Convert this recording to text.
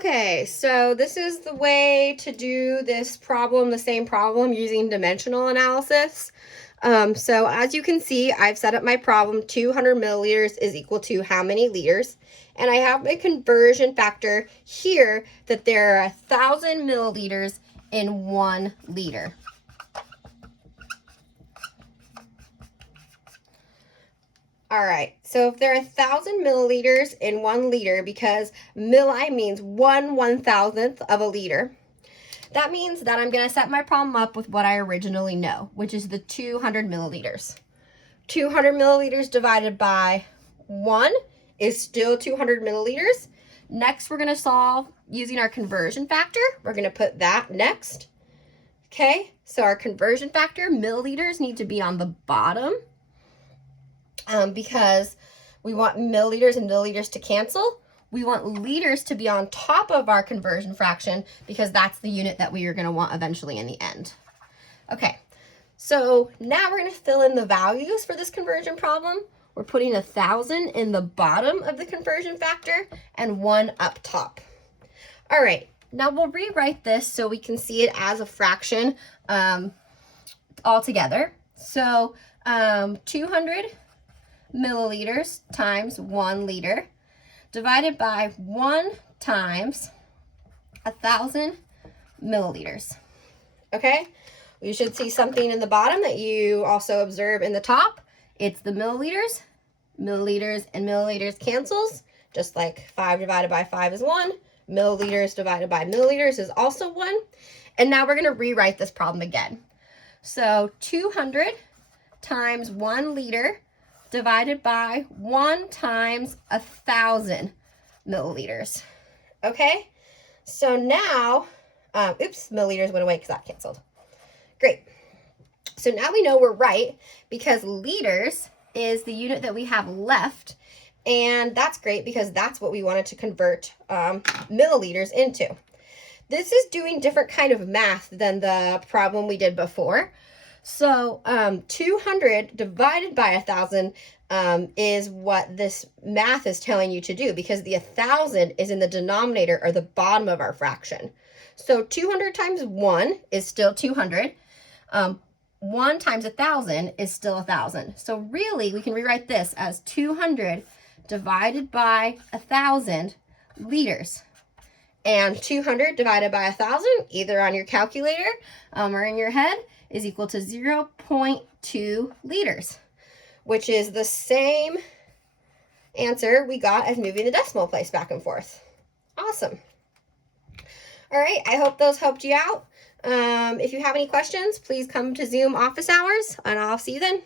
Okay, so this is the way to do this problem, the same problem, using dimensional analysis. So as you can see, I've set up my problem. 200 milliliters is equal to how many liters? And I have a conversion factor here that there are 1,000 milliliters in 1 liter. All right, so if there are 1,000 milliliters in 1 liter, because milli means 1/1000th of a liter, that means that I'm going to set my problem up with what I originally know, which is the 200 milliliters. 200 milliliters divided by 1 is still 200 milliliters. Next, we're going to solve using our conversion factor. We're going to put that next. Okay, so our conversion factor, milliliters, need to be on the bottom. Because we want milliliters and milliliters to cancel. We want liters to be on top of our conversion fraction because that's the unit that we are going to want eventually in the end. Okay, so now we're going to fill in the values for this conversion problem. We're putting 1,000 in the bottom of the conversion factor and 1 up top. All right, now we'll rewrite this so we can see it as a fraction all together. So 200 milliliters times 1 liter divided by 1 times 1,000 milliliters. Okay, you should see something in the bottom that you also observe in the top. It's the milliliters. Milliliters and milliliters cancels, just like 5 divided by 5 is 1. Milliliters divided by milliliters is also 1. And now we're going to rewrite this problem again. So 200 times 1 liter divided by 1 times 1,000 milliliters. Okay, so now, milliliters went away because that canceled. Great. So now we know we're right because liters is the unit that we have left, and that's great because that's what we wanted to convert milliliters into. This is doing different kind of math than the problem we did before. So 200 divided by 1,000 is what this math is telling you to do because the 1,000 is in the denominator or the bottom of our fraction. So 200 times 1 is still 200. 1 times 1,000 is still 1,000. So really, we can rewrite this as 200 divided by 1,000 liters. And 200 divided by 1,000, either on your calculator or in your head, is equal to 0.2 liters, which is the same answer we got as moving the decimal place back and forth. Awesome. All right, I hope those helped you out. If you have any questions, please come to Zoom office hours, and I'll see you then.